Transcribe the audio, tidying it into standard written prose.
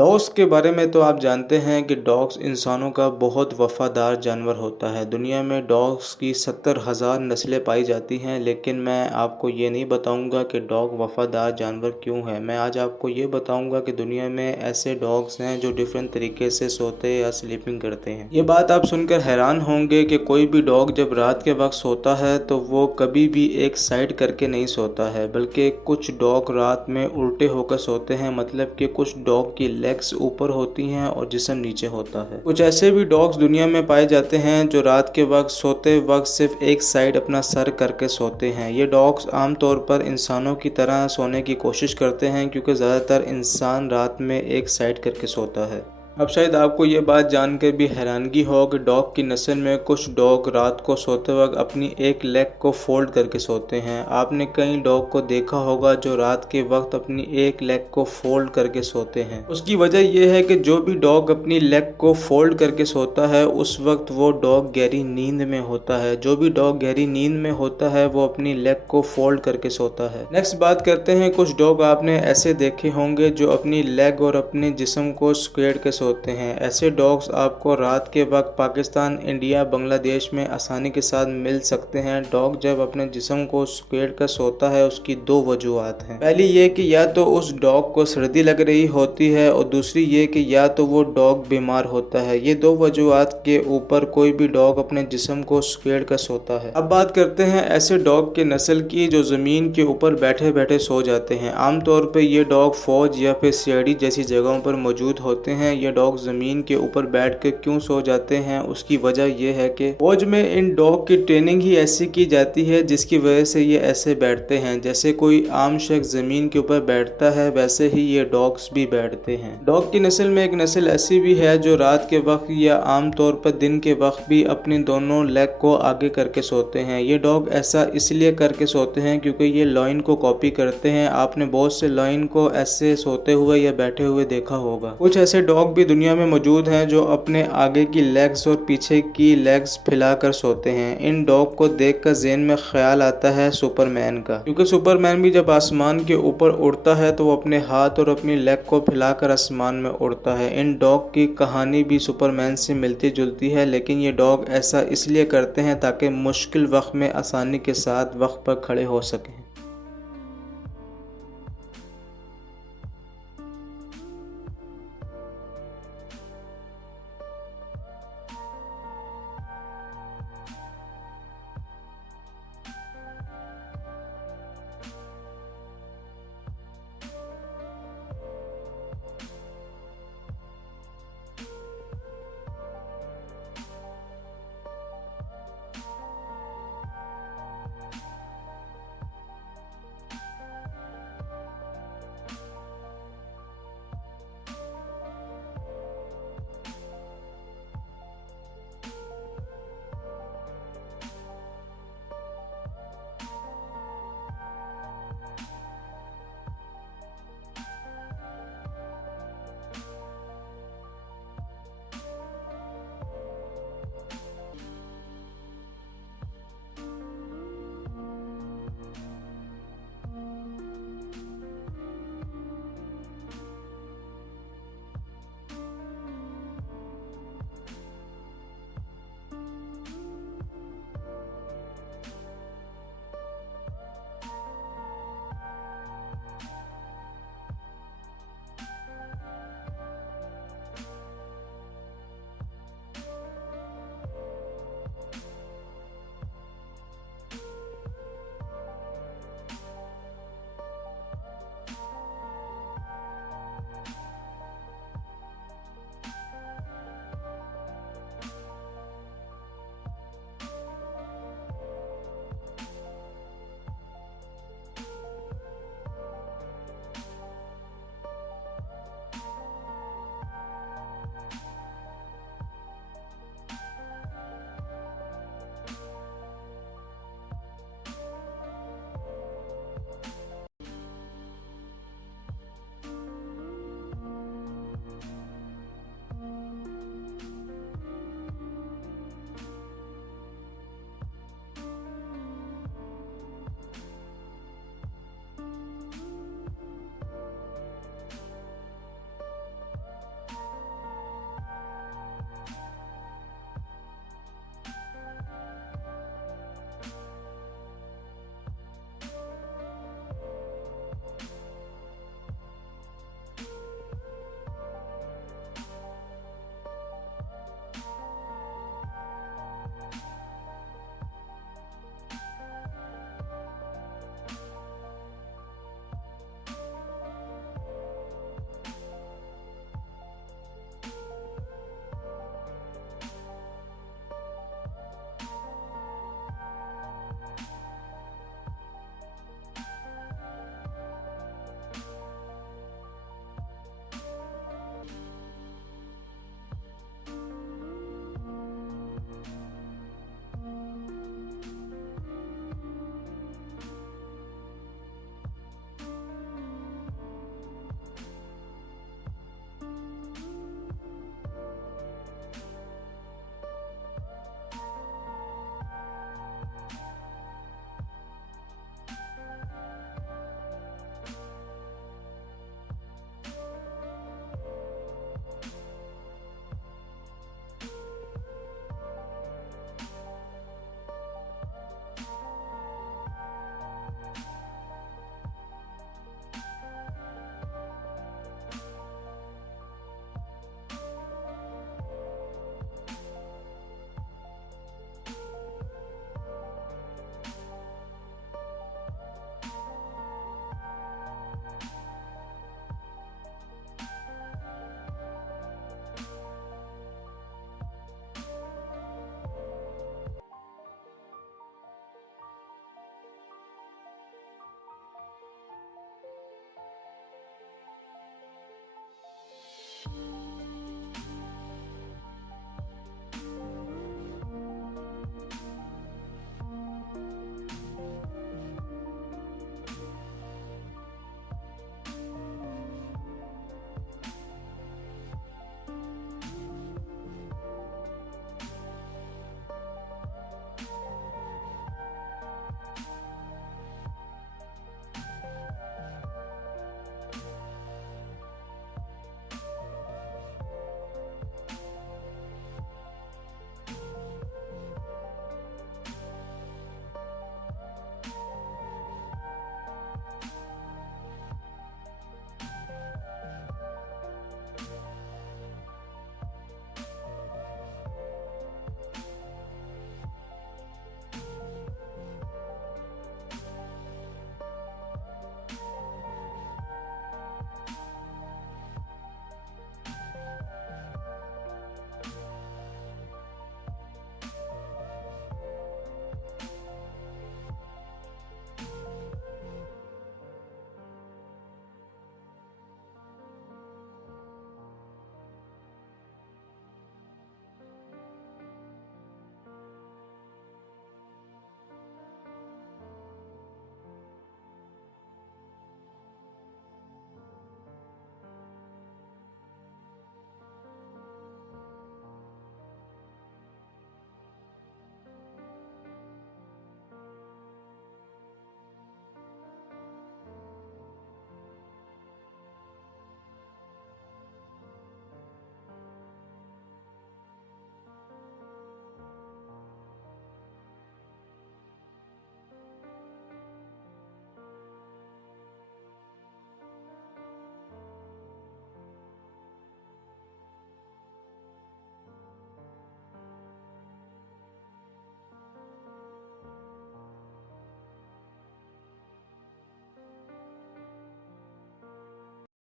Dogs के बारे में तो आप जानते हैं कि डॉग्स इंसानों का बहुत वफादार जानवर होता है। दुनिया में डॉग्स की 70,000 नस्लें पाई जाती हैं, लेकिन मैं आपको ये नहीं बताऊंगा कि डॉग वफादार जानवर क्यों है। मैं आज आपको ये बताऊंगा कि दुनिया में ऐसे डॉग्स हैं जो डिफरेंट तरीके से सोते या स्लीपिंग करते हैं। ये बात आप सुनकर हैरान होंगे कि कोई भी डॉग जब रात के वक्त सोता है तो वो कभी भी एक साइड करके नहीं सोता है, बल्कि कुछ डॉग रात में उल्टे होकर सोते हैं। मतलब कि कुछ डॉग की लेग्स ऊपर होती हैं और जिस्म नीचे होता है। कुछ ऐसे भी डॉग्स दुनिया में पाए जाते हैं जो रात के वक्त सोते वक्त सिर्फ एक साइड अपना सर करके सोते हैं। ये डॉग्स आमतौर पर इंसानों की तरह सोने की कोशिश करते हैं, क्योंकि ज़्यादातर इंसान रात में एक साइड करके सोता है। अब शायद आपको ये बात जानकर भी हैरानगी हो कि डॉग की नस्ल में कुछ डॉग रात को सोते वक्त अपनी एक लेग को फोल्ड करके सोते हैं। आपने कई डॉग को देखा होगा जो रात के वक्त अपनी एक लेग को फोल्ड करके सोते हैं। उसकी वजह यह है कि जो भी डॉग अपनी लेग को फोल्ड करके सोता है उस वक्त वो डॉग गहरी नींद में होता है। जो भी डॉग गहरी नींद में होता है वो अपनी लेग को फोल्ड करके सोता है। नेक्स्ट बात करते हैं, कुछ डॉग आपने ऐसे देखे होंगे जो अपनी लेग और अपने जिस्म को स्क्वेयर के होते हैं। ऐसे डॉग्स आपको रात के वक्त पाकिस्तान, इंडिया, बांग्लादेश में आसानी के साथ मिल सकते हैं। डॉग जब अपने जिस्म को सुकेड़ कर सोता है उसकी दो वजूहत हैं। पहली ये कि या तो उस डॉग को सर्दी लग रही होती है और दूसरी ये कि या तो वो डॉग बीमार होता है। ये दो वजूहत के ऊपर कोई भी डॉग अपने जिस्म को सुकेड़ कर सोता है। अब बात करते हैं ऐसे डॉग के नस्ल की जो जमीन के ऊपर बैठे बैठे सो जाते हैं। आमतौर पर ये डॉग फौज या फिर सीआईडी जैसी जगहों पर मौजूद होते हैं। ये डॉग जमीन के ऊपर बैठ के क्यों सो जाते हैं, उसकी वजह यह है कि फौज में इन डॉग की ट्रेनिंग ही ऐसी की जाती है जिसकी वजह से ये ऐसे बैठते हैं। जैसे कोई आम शख्स जमीन के ऊपर बैठता है वैसे ही ये डॉग्स भी बैठते हैं। डॉग की नस्ल में एक नस्ल ऐसी भी है जो रात के वक्त या आमतौर पर दिन के वक्त भी अपनी दोनों लेग को आगे करके सोते हैं। ये डॉग ऐसा इसलिए करके सोते हैं क्योंकि ये लायन को कॉपी करते हैं। आपने बहुत से लायन को ऐसे सोते हुए या बैठे हुए देखा होगा। कुछ ऐसे डॉग भी दुनिया में मौजूद हैं जो अपने आगे की लेग्स और पीछे की लेग्स फैलाकर सोते हैं। इन डॉग को देखकर ज़हन में ख्याल आता है सुपरमैन का, क्योंकि सुपरमैन भी जब आसमान के ऊपर उड़ता है तो वो अपने हाथ और अपनी लेग को फैलाकर आसमान में उड़ता है। इन डॉग की कहानी भी सुपरमैन से मिलती जुलती है, लेकिन ये डॉग ऐसा इसलिए करते हैं ताकि मुश्किल वक्त में आसानी के साथ वक्त पर खड़े हो सकें।